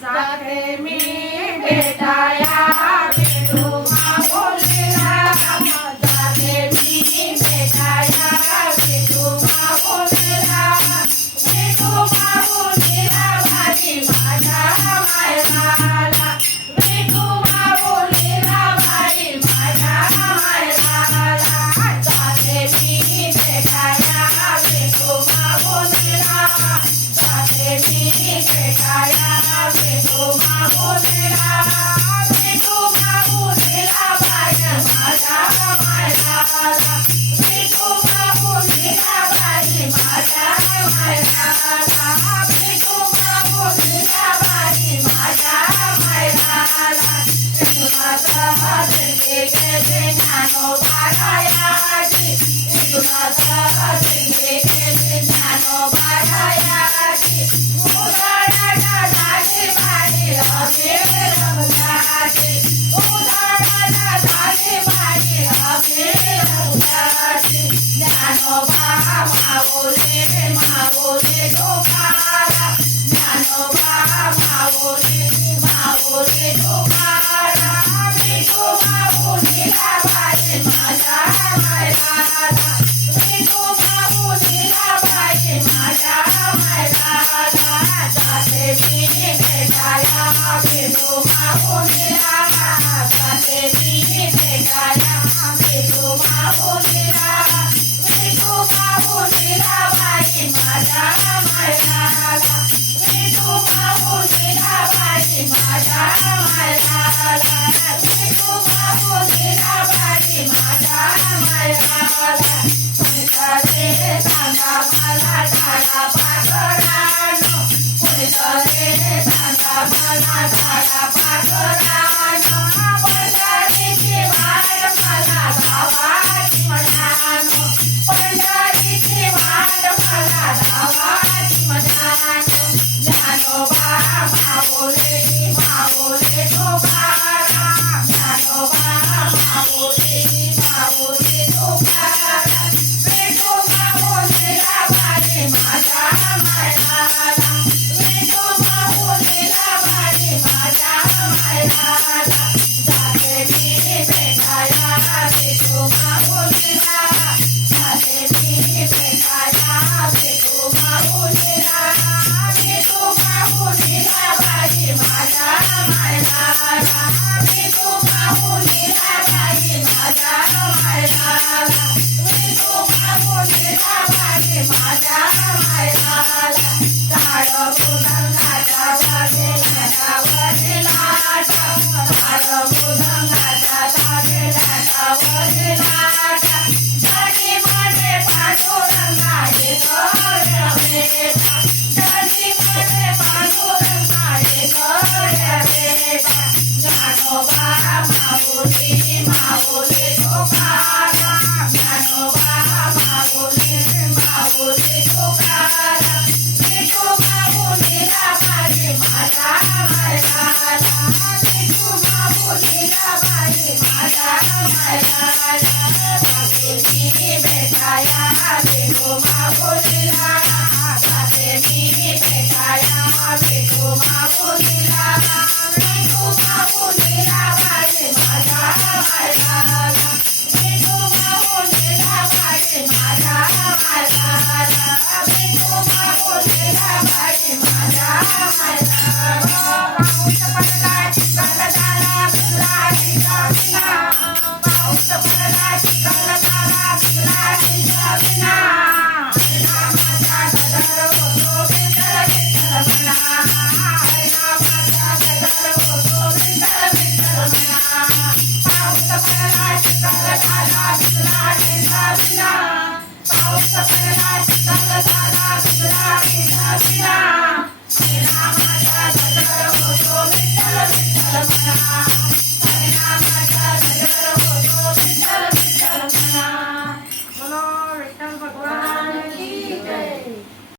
સાથે मी भेटाया विठोबा बोलिला સાથે मी भेटाया विठोबा बोलिला बाई माझ्या मायराला विठोबा बोलिला बाई माझ्या मायराला સાથે मी भेटाया विठोबा बोलिला સાથે मी भेटाया विठोबा बोलिला बाई माझ्या मायराला विठोबा बोलिला बाई माझ्या मायराला विठोबा बोलिला बाई माझ्या मायराला विठुराचा जंगे गेले ज्ञानोबा रायाची विठुराचा जंगे गेले ज्ञानोबा रायाची उदाहरणा झाली बाई अबीर रमजाची उदाहरणा झाली बाई अबीर रमजाची ज्ञानोबा मावले डोकारा ज्ञानोबा मावले डोकारा विठोबा बोलिला बाई माझ्या मायराला विठोबा बोलिला बाई माझ्या मायराला સાથે मी भेटाया विठोबा बोलिला સાથે मी भेटाया विठोबा बोलिला बाई माझ्या मायराला विठोबा बोलिला बाई माझ्या मायराला विठोबा बोलिला बाई माझ्या मायराला कोणीतरी सांगा मला झाडा पाखरानो कोणीतरी सांगा मला झाडा पाखरानो पंढरीची वाट मला धावाची म्हणानो पंढरीची वाट मला धावाची म्हणानो ज्ञानोबा मावले डोकारा ज्ञानोबा मावले डोकारा विठोबा बोलिला बाई माझ्या मायराला विठोबा बोलिला बाई माझ्या मायराला સાથે मी भेटाया विठोबा बोलिला સાથે मी भेटाया विठोबा बोलिला बाई माझ्या मायराला विठोबा बोलिला बाई माझ्या मायराला विठोबा बोलिला बाई माझ्या मायराला झाड मृदंगाच्या वाजेला झाड मृदंगाच्या वाजेला जडी मध्ये पांडुरंगा हे करवेटा जडी मध्ये पांडुरंगा हे करवेटा ज्ञानोबा माऊली डोकारा ज्ञानोबा माऊली डोकारा विठोबा बोलिला बाई माझ्या मायराला विठोबा बोलिला बाई माझ्या मायराला સાથે मी भेटाया विठोबा बोलिला સાથે मी भेटाया विठोबा बोलिला बाई माझ्या मायराला विठोबा बोलिला बाई माझ्या मायराला विठोबा बोलिला बाई माझ्या मायराला